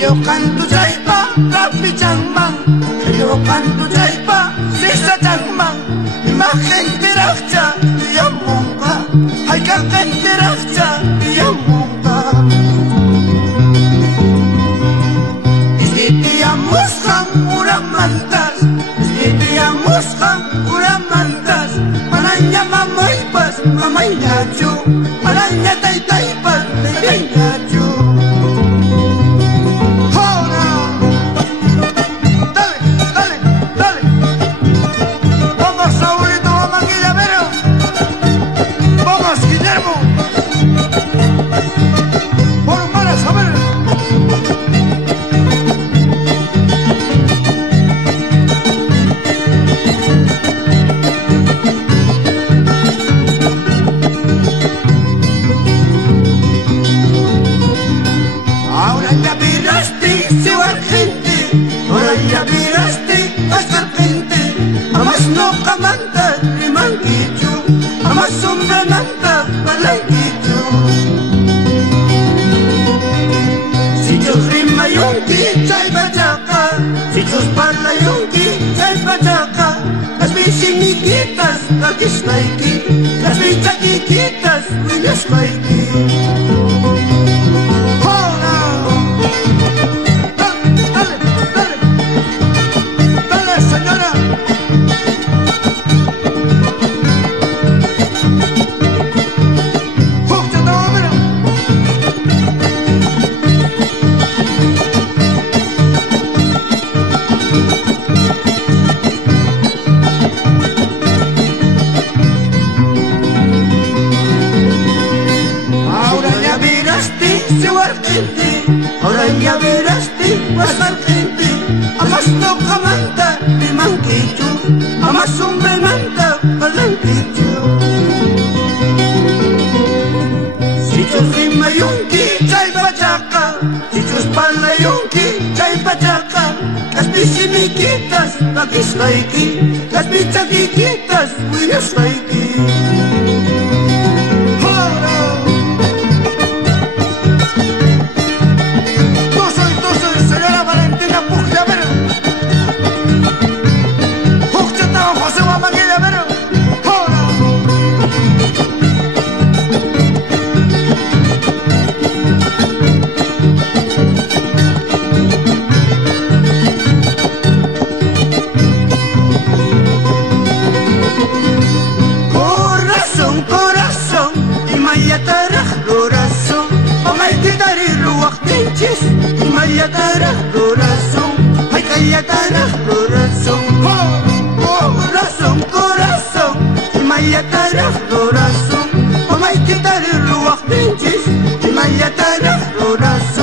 Yo canto chaypa, rapi changman. Yo canto chaypa, sisa changman. Ma gente racha, yamunga. Hay que gente racha, yamunga. Muskan uramantas, muskan uramantas. Mananya mamaipas, mamainyachu. Mananya taytaypas, taytaynachu. Hola, dale, dale, dale. Vamos Saúlito, vamos Guillermo. Vamos Guillermo. Por para saber. Ya miraste hasta el gente, amas no camanta ni manguichu, amas sombra nanta palanguichu. Si chus rima yunki chay bachaca, si chus parla yunki chay bachaca, las bichiniquitas kakisnaiki, las bichaquiquitas willasmaiki. Ahora ya miraste hasta el gente, amas no camanta ni manquichu, amas hombre nanta palanquichu. Si chus rima yunki chay bachaca, si chus pala yunki chay bachaca, las bichiniquitas kakisnaiki, las bichaquiquitas willasmaiki. Maya darah corazón, ay calla darah corazón, corazón, corazón, Maya darah corazón, oh my quitar el ruach pinches, Maya darah corazón.